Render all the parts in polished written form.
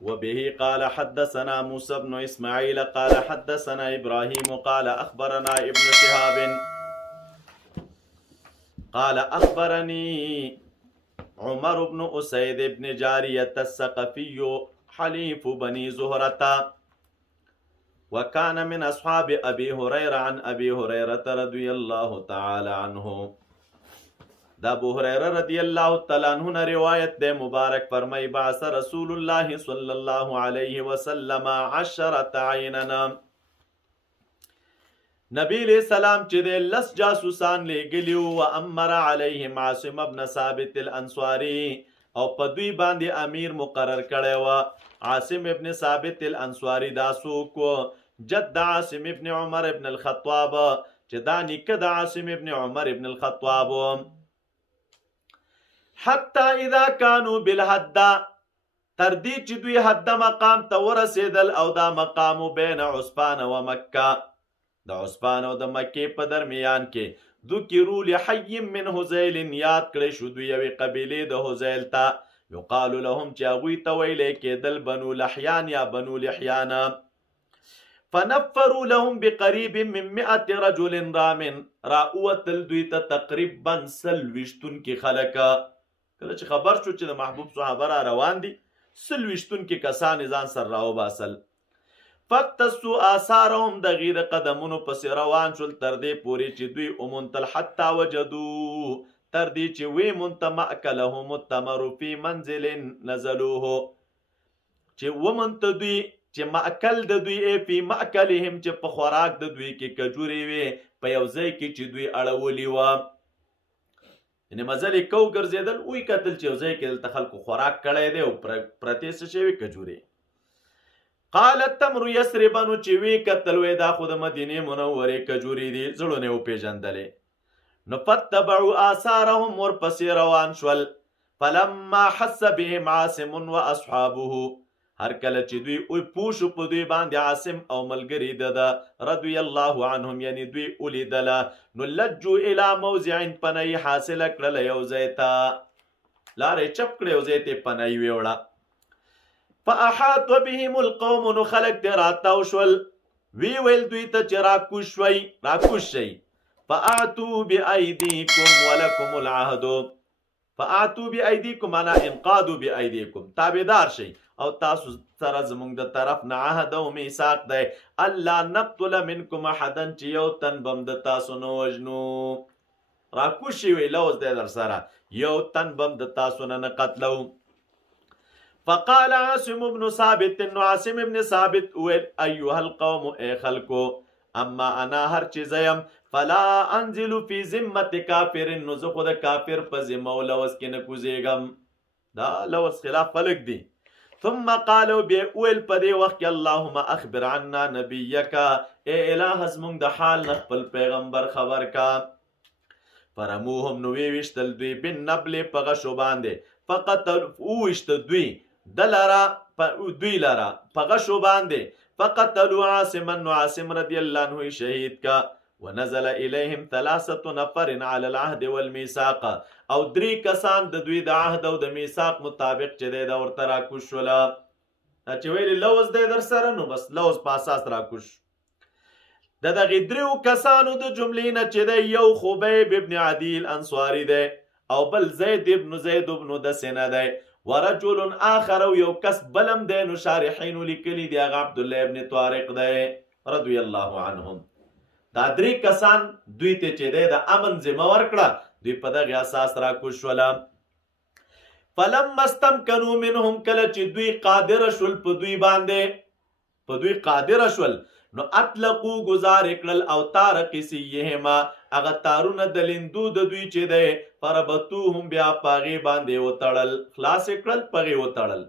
وبه قال حدثنا موسى بن إسماعيل قال حدثنا إبراهيم قال أخبرنا ابن شهاب قال أخبرني عمر بن أسيد بن جارية الثقفي حليف بني زهرة وكان من أصحاب أبي هريرة عن أبي هريرة رضي الله تعالى عنه. دا ابو هريره رضی اللہ تعالی عنہ نے روایت دے مبارک فرمائی بعث رسول اللہ صلی اللہ علیہ وسلم 10 عیننا نبی علیہ السلام چې دے لس جاسوسان لے گلیو و امر علیہم عاصم ابن ثابت الانصاری او پدوی باندې امیر مقرر کړي و عاصم ابن ثابت الانصاری دا سوک جد عاصم ابن عمر ابن الخطاب چې دا نیکه د عاصم ابن عمر ابن الخطاب حتی اذا كانوا بالحد تردی چې دوی حد مقام ته ورسېدل او دا مقام بین عسپان و مکه د عسپان او د مکې په درمیان کې ذکروا لحي من هذيل یاد کړی شو دوی یوې قبیلې د هذیل ته یقال لهم چې هغوی ته ویلی کېدل بنو لحیان یا بنو لحیان فنفروا لهم بقریب من 100 رجل رامن را اوتل دوی ته تقریبا 120 خلک کله چې خبر شو چې د محبوب صحابه را روان دي 120 کسان ځان سره راوباسل فاقتصوا آثارهم د غیر قدمونو پسې روان شول تر دې پورې چې دوی وموندل حتی وجدوا تر دې چې وی مونته مأکلهم التمر فی منزل نزلوه چې ومونته دوی چې مأکل د دوی فی مأکلهم چې په خوراک د دوی کې کجورې وي په یو ځای کې چې دوی اړولي وه یعنی مزل کو ګرځېدل وی کتل چې یو ځای کې دلته خلکو خوراک کړی دی او پرتې څه شوي کجورې قال التمر یسربنو چې وی کتل وی دا خو د مدینې منورې کجورې دي زړونه وپېژندلې نو فتبعوا آثارهم ورپسې روان شول فلما حس بهم عاصم واصحابه هر کله چې دوی اوی پوشو په دوی باندې عاصم او ملګری د رضی الله عنهم یعنی دوی ولیدله نو لجو الی موضع پنای حاصله کړله یو ځای ته لارې چپ کړه یو ځای ته پنای ویوړه فاحاط بهم القوم نو خلق دې راتاو شول وی ویل دوی ته چې راکوش شئ فاعتوا بأیدیکم ولکم العهد فاعتوا بأیدیکم انا انقادوا بأیدیکم تابعدار شئ او تاسو سره زمونږ د طرف نه عهد او میثاق دی الله نقتل منکم احدا چې یو تن بم د تاسو نه وژنو راکوشي وی لوز دی در سره یو تن بم د تاسو نه قتلو فقال عاصم بن ثابت نو عاصم ابن ثابت ویل ایها القوم ای خلکو اما انا هر چې زیم فلا انزل فی ذمت کافر نو زه خو د کافر په ذمه او لوز کې نه کوزیږم دا لوز خلاف خلق دی ثم قالوا بأول پدې وخت کې اللهم اخبر عنا نبيك اے الہ زمونږ د حال نه خپل پیغمبر خبر کا فرموهم نو ویشتل دوی بن نبل په غشو باندې فقتل وشت دوی دلرا دوی لرا په غشو باندې فقتلوا عاصما عاصم رضی الله عنه شهید کا ونزل الیهم 3 نفر علی العهد والمیثاق او 3 کسان د دوی د عهد او د میثاق مطابق چې د ورته راکوش ولا چې ویل لوز د در سره نو بس لوز په اساس راکوش د دغه 3 کسانو د جملې نه چې د یو خبیب ابن عدی الانصاری دی او بل زید ابن دسنه دی ورجل آخر یو کس بلم دی نو شارحین لیکلی دی هغه عبد الله ابن طارق دی رضی الله عنهم دا 3 کسان دوی ته چې د امن ذمہ ورکړه دوی په دغه اساس راکوش ولا فلما استمكنوا منهم کله چې دوی قادر شول په دوی قادر شول نو اطلقوا گزار کړل او تارق سیهما هغه تارونه د لیندو د دوی چې دی فربطوهم بیا پاغي باندې وتړل خلاص کړل پغي وتړل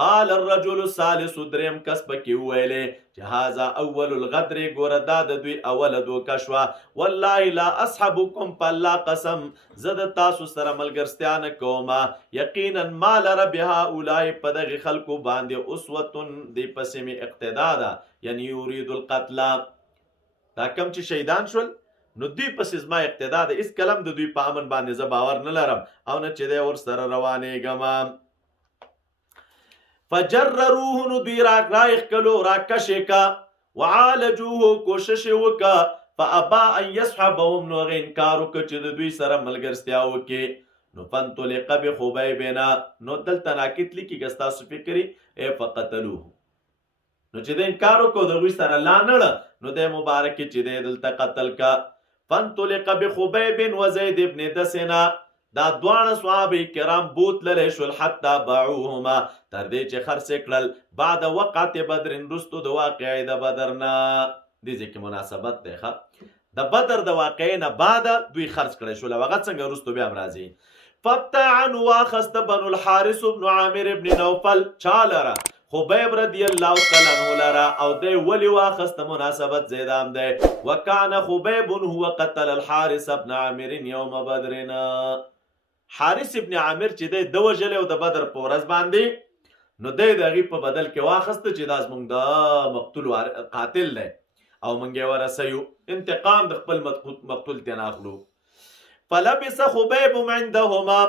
قال الرجل الثالث دریم کس پکې ویلې چې هاذا اول الغدر ګوره دا د دوی اوله دوکه شوه والله لا اصحبکم فالله قسم زه د تاسو سره ملګرتیا نه کومه یقینا ما لره بهؤلاء په دغې خلکو باندې اسوة دې پسې مې اقتدا ده یعنی یرید القتل دا کم چې شهیدان شول نو دوی پسې زما اقتدا ده هېڅ کلم د دوی په امن باندې زه باور نه لرم او نه چې دی ورسره روانېږم فجرروه نو دوی رایخ کلو راکشې کا وعالجوه کوشش وکا فابا ان يصحبهم نو هغه انکار وکړ چې د دوی سره ملګرتیا وکړي. نو فانطلق بخبیبنا نو دلته ناکت لیکي که ستاسو فکري فقتلوه نو چې د انکار وکړو د دوی سره لاندړه نو د مبارک چې د دلته قتل کا. فانطلق بخبیب وزید ابن دسنا دا دوانه صحابه کرام بوت للی شول حتی باعوهما تر دې چې خرڅ کړل بعد وقعت بدر رستو د واقعې د بدر نه. دې ځکه مناسبت دی د بدر د واقعې نه بعد دوی خرڅ کړی شول هغه څنګه رستو بیا راځي. فابتعن واخست بنو الحارث بن عامر بن نوفل چالرا خبیب رضی الله تعالی عنہ لرا او دی ولی واخست مناسبت زیدام دی وکانه خبیب هو قتل الحارث بن عامر یوم بدرنا. حارث ابن عامر چې دی د وجل او د بدر په ورځ باندې نو دی د غي په بدل کې واخست چې داس مونږ د مقتول قاتل دی او مونږ ورسېو انتقام د خپل مقتول ته ناخلو. فلبس خبیب عندهما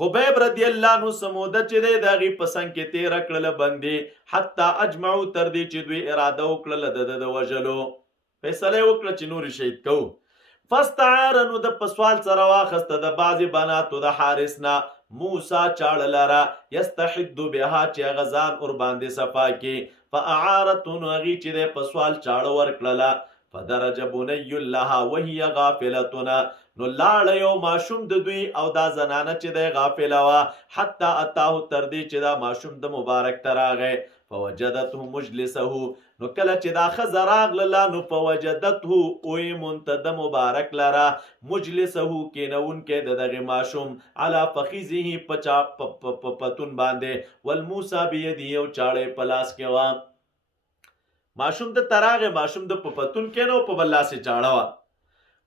خبیب رضی الله عنه سموده چې دی د غي پسند کې تیر کړل باندې حتی اجمعوا تر دې چې دوی اراده وکړه د وجلو فیصله وکړه چې نور شهید کو. فاستعار نو د پسوال سره واخسته د بعضی بناتو د حارثنا موسی چاړلره یستحد بها چې غزان اور باندې صفا کې فاعارتن غي چې د پسوال چاړ ورکړه فدرج بني لها وهي غافلتنا نو لاړ یو ماشوم د دوی او دا زنانه چې د غافله وا حتی اتاه تر دې چې دا ماشوم د مبارک تراغه فوجدته مجلسه نو کله چې دا خزه راغله نو فوجدته اوی منتد مبارک لرا مجلسه کینون کې دغه ماشوم علا فخذه پچا پتون باندې والموسی بيدی او چاړې پلاس کې وا. ماشوم د تراغه ماشوم د پتون کې نو په بلا سي چاړه وا.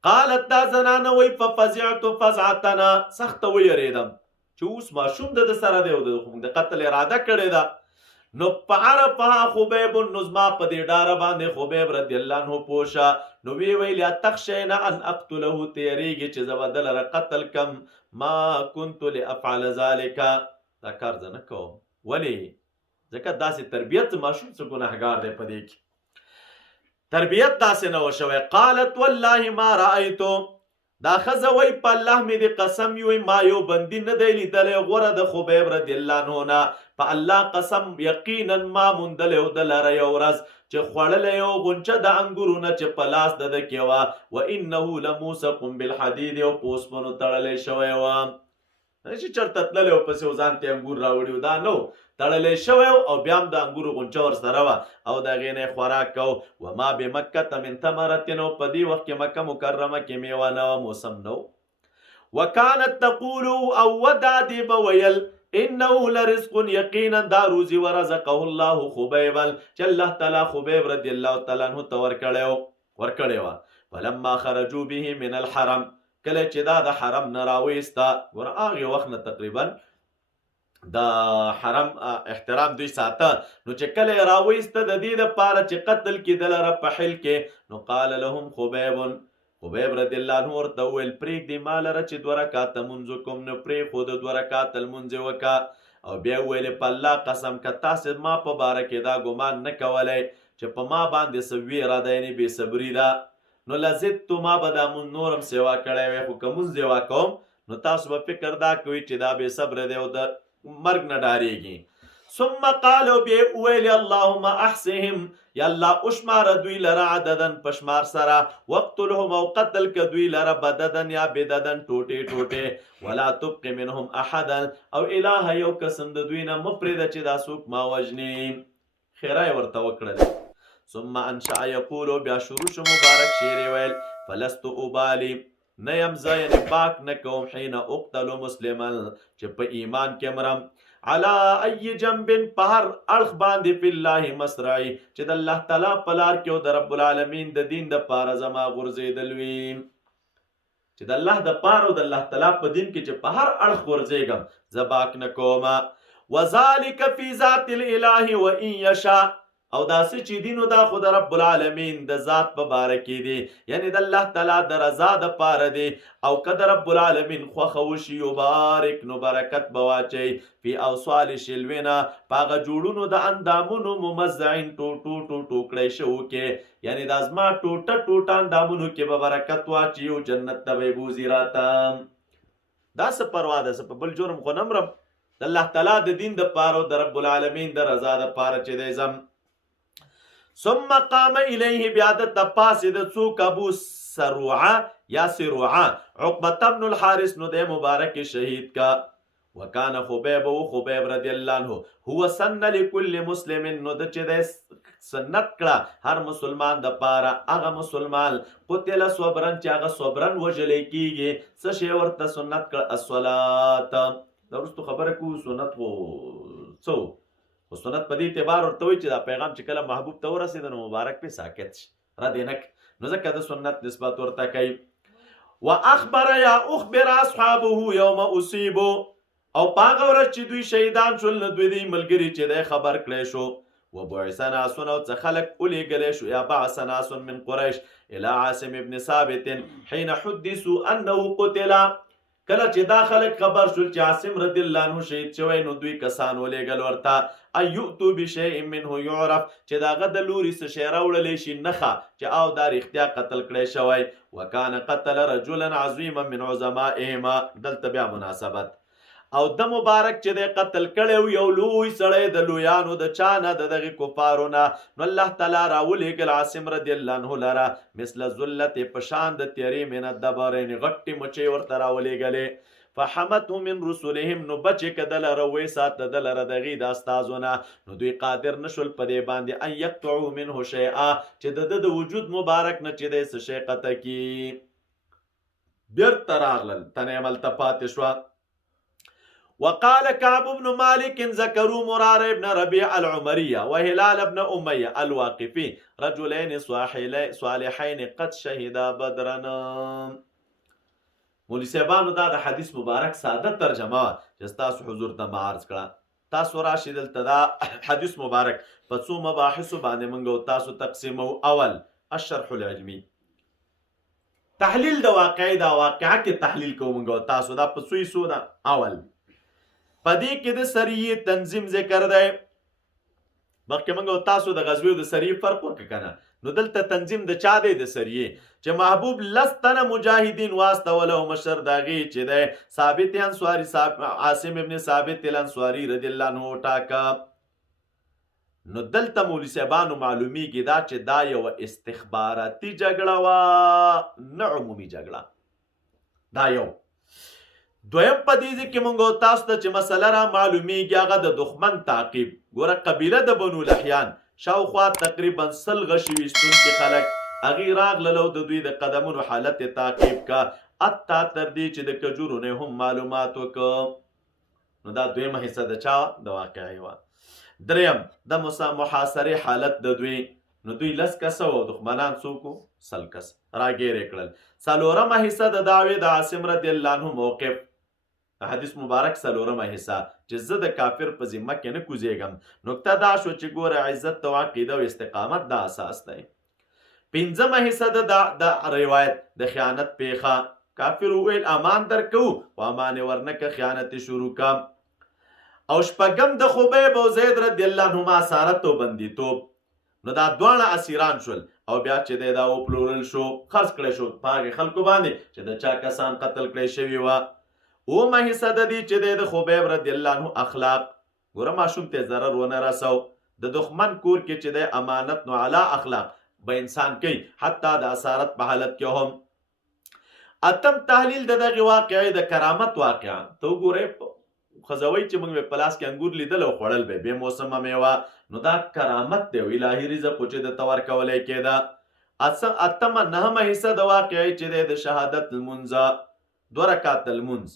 قالت دا زنانه وی ففزعت فزعتنا سخت ویریدم چې اوس ماشوم د سره دی او د قتل اراده کړی دا. نو فعرفها خبیب النظما په دې ډاره باندې خبیب رضی الله عنه پوشا نو وی ویل تخشینا ان اقتله تیریږي چې زبدل ر قتل کم ما كنت لافعل ذلك دا کار زنه کوم ولی ځکه داسې تربیت ماشوم څه ګناهګار دی په دې کې تربیت داسې نه وشوي. قالت والله ما رأيتو دا خزه وی په الله مې د قسم یو ما یو بندي نه دی لیدلی غوره د خبیب رضی الله عنه نه په الله قسم یقینا ما موندلی او د لره یو ورځ چې خوړلی یو غونچه د انګورو نه چې په لاس د ده کې وه وانه لموسق بالحدید او په اوسپنو تړلی شوی وه چې چېرته تللی او پسې ځان ته انګور راوړي دا نو تړلی شوی او بیا هم د انګورو غونچه ورسره وه او د هغې نه یې خوراک کو وما بمکة من ثمرة او په دې وخت کې مکه مکرمه کې میوه نه وه موسم نه وکانت تقول او ودا دې به ویل انه لرزق یقینا دا روزي ورزقه الله خبیبا چې الله تعالی خبیب رضی الله تعالی عنه ته ورکړی وه. فلما خرجوا به من الحرم کله چې دا د حرم نه راویسته ور هغې وخت نه تقریبا د حرم احترام دوی ساته نو چې کله راویسته د دې دپاره چې قتل کېدله په حل کې نو قال لهم خبیب رضی الله عنه ورته وویل پرېږدې ما لره چې 2 رکعته لمونځ وکړم نو پرېښوده 2 رکعته لمونځ یې وکړه او بیا ویلې په الله قسم که تاسې ما په باره کې دا ګمان نه کولی چې په ما باندې څه ویره ده یعنې بې صبري ده نو لزدتو ما به دا مونځ نورم سیوا کړی وی خو که مونځ یې واکوم نو تاسو به فکر دا کوئ چې دا بې صبره دی او د مرګ نه ډارېږي. ثم قالوا بیا ویل اللهم احصهم یا الله اشمار دوی لره عددن پشمار سره وقتلهم او قتل که دوی لره بددن یا بددن ټوټې ټوټې ولا تبق منهم احدا او اله یو قسم د دوی نه مپرېږده چې دا څوک ما وژني. خیره یې ورته وکړل. ثم انشأ یقول بیا شروع شو مبارک شعر ویل فلست ابالي نه یم زه یعنې پاک نه کوم حین اقتل مسلما چې په ایمان کې مرم علا ای جنب په هر اړخ باندې فی الله مسرعی چې د الله تعالی په لار کې او د رب العالمین د دین دپاره زما غورځېدل وي چې د الله دپاره او د الله تعالی په دین کې چې په هر اړخ غورځېږم زه باک نه کومه. وذلک فی ذات الاله وان یشاء او داسې چې دي نو دا خو د رب العالمین د ذات په باره کې دی، یعنی د الله تعالی د رضا دپاره دی. او که د رب العالمین خوښه وشي یبارک نو برکت به واچوي فی اوصال شلوینا په هغه جوړونو د اندامونو ممزعین ټوټو ټوټو کړی شوو کې، یعنی دا زما ټوټه ټوټه اندامونو کې به برکت واچي او جنت ته به یې بوځي راته. دا څه پروا ده، څه په بل جرم خو نه مرم، د الله تعالی د دین دپاره او د رب العالمین د رضا دپاره چې دی ځم. ثم قام الیه بیا د تپاسې د څوک ابو سروعه یا سروعه عقبة بن الحارث نو د مبارک شهید کا. وکانه خبیب او خبیب رضی الله عنه هو سن لكل مسلم نو د چې د سنت کړه هر مسلمان د پاره هغه مسلمان قتل صبرن چې هغه صبرن وجلې کیږي څه شی ورته سنت کړه الصلات. دا وروسته خبره کو سنت وو څو خو سنت په دې اعتبار ورته وایي چې دا پیغام چې کله محبوب ته ورسېده نو مبارک پې ساکت شي ردینک، نو ځکه د سنت نسبت ورته کوي. واخبر یا اخبر اصحابه یوم اصیبو او په هغه ورځ چې دوی شهیدان شول نو دوی د ملګري چې دی خبر کړی شو. وبعث ناس او څه خلک ولیږلی شو یا بعث ناس من قریش الى عاصم ابن ثابت حين حدثوا انه قتل. کله چې دا خلک خبر شول چې عاصم رضی الله عنه شهید شوی نو دوی کسان ولېږل ورته ایؤتوا بشیء منه یعرف چې د هغه د لوري څه شی راوړلی شي نښه چې او دا رښتیا قتل کړی شوی. وکانه قتل رجلا عظیما من عظمائهما. دلته بیا مناسبت او د مبارک چې دی قتل کړی یو لوی سړی د لویانو د چا نه د دغې کفارو نه نو الله تعالی راولېږل عاصم رضی الله عنه لره مثل ذلت په شان د تیرې من الدبرین غټې مچۍ ورته راولېږلې. فحمته من رسولهم نو بچې که د لره ویساته د لره د هغې د استازونه نو دوی قادر نه شول په دې باندې ان یقطعو منه شیئا چې د ده د وجود مبارک نه چې دی څه شی قطع کي. بیرته راغلل تنې هملته پاتې شوه. وقال كعب بن مالك ذكروا مرار بن ربيع العمرية وهلال بن أمية الواقفي رجلين صالحين قد شهدا بدرا. مولوی صاحبانو دا د حدیث مبارک ساده ترجمه چې تاسو حضور ته ما عرض کړه. تاسو راشئ دلته دا حدیث مبارک په څو مباحثو باندې موږ تاسو تقسیمو. اول الشرح العلمي، تحلیل د واقعي دا واقعه کې تحلیل کوو موږ تاسو دا په څو حصو ده. اول پدې کې د سریې تنظیم ذکر دی. مخکې موږ تاسو د غزوې د سریې فرق وکړو کنه، نو دلته تنظیم د چا دی؟ د سریې چې محبوب لس تنه مجاهدین واستوله او مشر د هغې چې دی ثابت انصاري عاصم ابن ثابت الانصاري رضی الله عنه وټاکه. نو دلته مولوي صاحبانو معلومیږي دا چې دا یوه استخباراتي جګړه وه نه عمومي جګړه. دا یو. دویم په دې ځای کې موږ تاسو ته چې مسله را معلومیږي هغه د دښمن تعقیب. ګوره قبیله د بنو لحیان شاوخوا تقریبا 100 غشي ویشتونکي خلک هغې راغلل او د دوی د قدمونو حالت یې تعقیب کا حتی تر دې چې د کجورو نه هم معلومات وکړه. نو دا دویمه حصه د چا د واقعي وه. دریم د محاصرې حالت د دوی، نو دوی 10 کسه و دښمنان څوک و 100 کس راګیرې کړل. څلورمه حصه د دعوې د عاصم رضی الله عنه موقف حدیث مبارک څلورمه حصه چې زه د کافر په ذمه کې نه کوزېږم. نکته دا شو چې ګوره عزت او عقیده او استقامت دا اساس دی. پنځمه حصه د روایت د خیانت پیښه، کافر وویل امان درکوو و امان یې ورنکه خیانت یې شروع کړه. او شپږم د خبیب او زید رضی الله عنهما اسارت او بندیتوب. نو دا دواړه اسیران شول او بیا چې دی دا وپلورل شو خرڅ کړی شو په هغې خلکو باندې چې د چا کسان قتل کړی شوي وه. اومه حصه د دې چې دی د خبیب رضی الله عنه اخلاق. ګوره ماشوم ته ضرر ونه رسو، د دښمن کور کې چې دی امانت نو علا اخلاق به انسان کوي حتی د اسارت په حالت کې هم. اتم تحلیل د دغې واقعې د کرامت واقعه. ته وګورئ خزوی چې موږ په لاس کې انګور لیدل او خوړل به بې موسمه میوه، نو دا کرامت دی او الهي رزق چې درته ورکولی کېده. اتمه نهمه حصه د واقعې چې دی د شهادت لمونځ 2 رکعات لمونځ،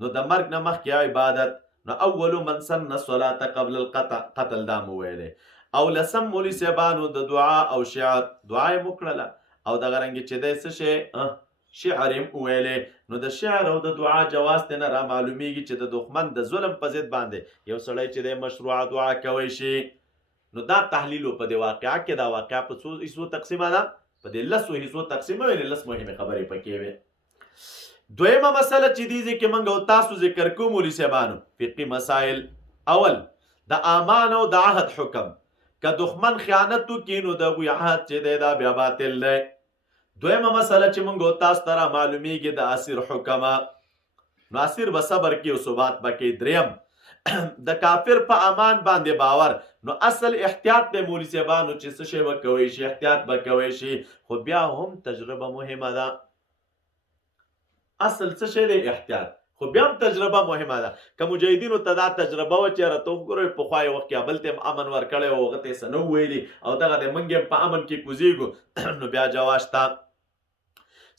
نو د مرګ نه مخکې عبادت. نو اول من سن الصلاة قبل القتل دا مو ویلی. او لسم مولوي صاحبانو د دعا او شعر دعا یې وکړله او دغه رنګې چې دی څه شی شعر یې ویلی. نو د شعر او د دعا جواز ته نه را معلومیږي چې د دښمن د ظلم په ضد باندې یو سړی چې دی مشروعه دعا کوی شي. نو دا تحلیل په دې واقعه کې دا واقعه په څو حصو تقسیمه ده په دې 10 حصو تقسیمه وي 10 مهمه خبرې پکې وي. دویمه مسله چې دې کې موږ او تاسو ذکر کوو مولوی صاحبانو فقهي مسائل. اول د امان او د عهد حکم. که دښمن خیانت وکړي نو د هغوی عهد چې دی دا بیا باطل دی. دویمه مسله چې موږ او تاسو ته معلومیږي د اسیر حکم. نو اسیر به صبر کوي او ثبات به کوي. دریم د کافر په امان باندې باور. نو اصل احتیاط دی مولوی صاحبانو چې څه شی به کوی شي احتیاط به کوی شي خو بیا هم تجربه مهمه ده. اصل څه شی دی احتیاط خو بیا هم تجربه مهمه ده. که مجاهدینو ته دا تجربه وه چې یاره ته وګورئ پخوا یې وخت کې بل ته هم امن ورکړی و هغه ته یې څه نه وویلي او دغه دی موږ هم په امن کې کوزېږو نو بیا جواز شته.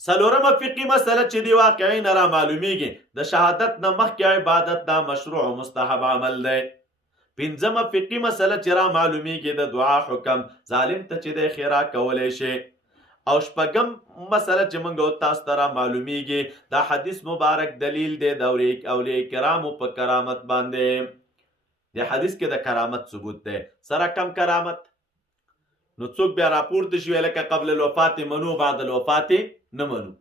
څلورمه فقهي مسله چې دې واقعي نه را معلومیږي د شهادت نه مخکې عبادت دا مشروع او مستحب عمل دی. پنځمه فقهي مسله چې را معلومیږي د دعا حکم ظالم ته چې دی خیرا کولی شي. او شپږم مسله چې موږ او تاسو ته را معلومیږي دا حدیث مبارک دلیل دی د اولیاء کرامو په کرامت باندې. د حدیث کې د کرامت ثبوت دی. سره کم کرامت نو څوک بیا راپورته شي لکه قبل الوفات منو بعد الوفات نه منو.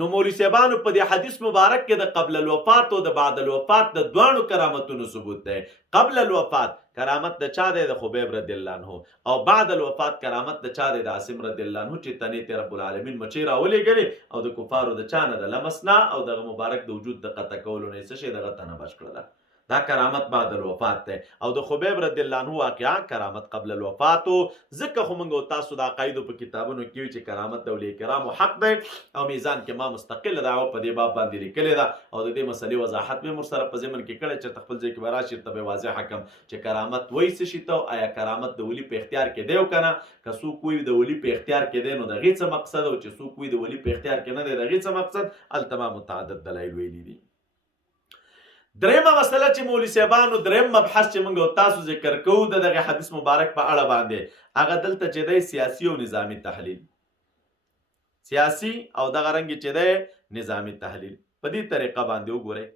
نو مولوی صاحبانو په دې حدیث مبارک کې د قبل الوفات او د بعد الوفات د دواړو کرامتونو ثبوت دی. قبل الوفات کرامت د چا دی د خبیب رضی الله عنه او بعد الوفات کرامت د چا دی د عاصم رضی الله عنه چې تنې ته رب العالمین مچې راولېږلې او د کفارو د چا نه د لمسنا او دغه مبارک د وجود د قطع کولو نه څه شی دغه تنه بچ کړله. دا کرامت بعد الوفات دی. او د خبیب رضی الله عنه واقعا کرامت قبل الوفات او ځکه خو موږ او تاسو د عقایدو په کتابونو کې چې کرامت د اولیاء کرامو حق دی او میزان کې ما مستقل دعوه په دې باب باندې لیکلې ده او د دې مسلې وضاحت مې مرسره په ضمن کې کړی چې خپل ځای کې به راشي ته به واضح حکم چې کرامت وایي څه شي ته آیا کرامت د ولی په اختیار کې دی او که نه که څوک وایي د ولی په اختیار کې دی نو د هغې څه مقصد او چې څوک وایي د ولی په اختیار کې نه دی د هغې څه مقصد هلته ما متعدد دلایل ویلي دي. درېمه مسله چې مولوي صاحبانو درېم مبحث چې موږ او تاسو ذکر کوو د دغه حدیث مبارک په اړه باندې هغه دلته چې دی سیاسي او نظامي تحلیل. سیاسي او دغه رنګ چې دی نظامي تحلیل په دې طریقه باندې وګورئ.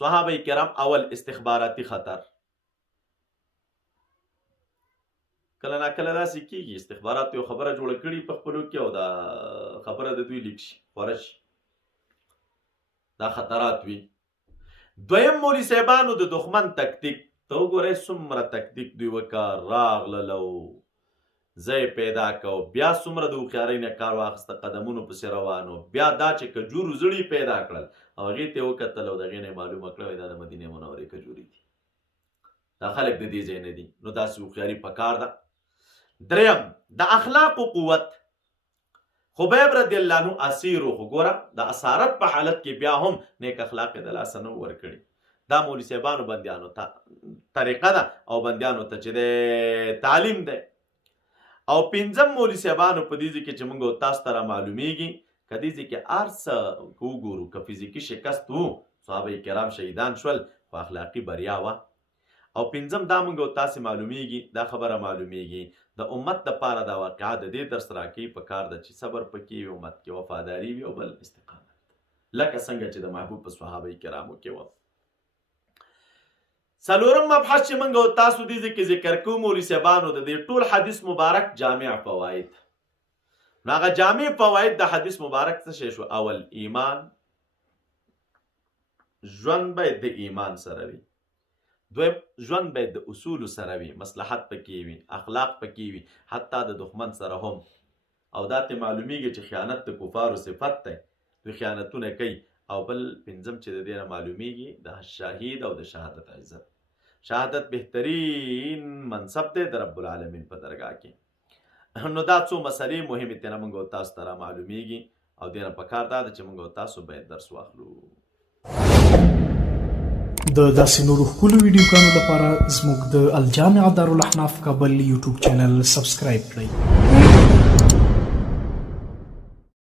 صحابه کرام اول استخباراتي خطر. کله نا کله داسې کېږي استخبارات یو خبره جوړه کړي په خپلو کې او دا خبره د دوی لیک شي خوره شي دا خطرات وي. دویم مولوي صاحبانو د دښمن تکتیک ته وګورئ څومره تکتیک دوی وکړ راغللو ځای پیدا کو بیا څومره د هوښیارۍ نه کار واخیسته قدمونو پسې روانو بیا دا چې کجورو زړي پیدا کړل او هغې ته یې وکتل او د هغې نه یې معلومه کړه دا د مدینې منورې کجوري دي دا خلک د دې ځای نه دي نو داسې هوښیاري پکار ده. دریم د اخلاقو قوت. خبیب رضی الله عنه اسیر خو ګوره د اسارت په حالت کې بیا هم نیک اخلاق د لاسه نه ورکړي. دا مولوي صاحبانو بندیانو ته طریقه ده او بندیانو ته چې د تعلیم ده. او پنځم مولوي صاحبانو په دې کې چې موږ تاسو ته معلومیږي که دې کې هر څه وګورو که فزیکي شکست وو صحابه کرام شهیدان شول خو اخلاقي بریا وه. او پنځم دا موږ تاسو معلومیږي دا خبره معلومیږي د امت دپاره دا واقعه د دې درس راکوي په کار ده چې صبر پکې وي امت کې وفاداري وي او بل استقامت لکه څنګه چې د محبوب په صحابه کرامو کې وه. څلورم مبحث چې موږ تاسو دې کې ذکر کوو مولوي صاحبانو د دې ټول حدیث مبارک جامع فواید. نو هغه جامع فواید د حدیث مبارک څه شی شو؟ اول ایمان ژوند باید د ایمان سره وي. دویم ژوند باید د اصولو سره وي مصلحت پکې وي اخلاق پکې وي حتی د دښمن سره هم. او دا ته معلومیږي چې خیانت د کفارو صفت دی دوی خیانتونه کوي. او بل پنځم چې د دې نه معلومیږي د شهید او د شهادت عزت. شهادت بهترین منصب دی د رب العالمین په درګاه کې. نو دا څو مسلې مهمې تېنه موږ تاسو ته را معلومیږي او دې نه پکار دا ده چې موږ تاسو باید درس واخلو. د داسې نورو ښکلو ویډیوګانو لپاره زموږ د الجامع دارالاحناف کابل یوټیوب چینل سبسکرایب کړئ.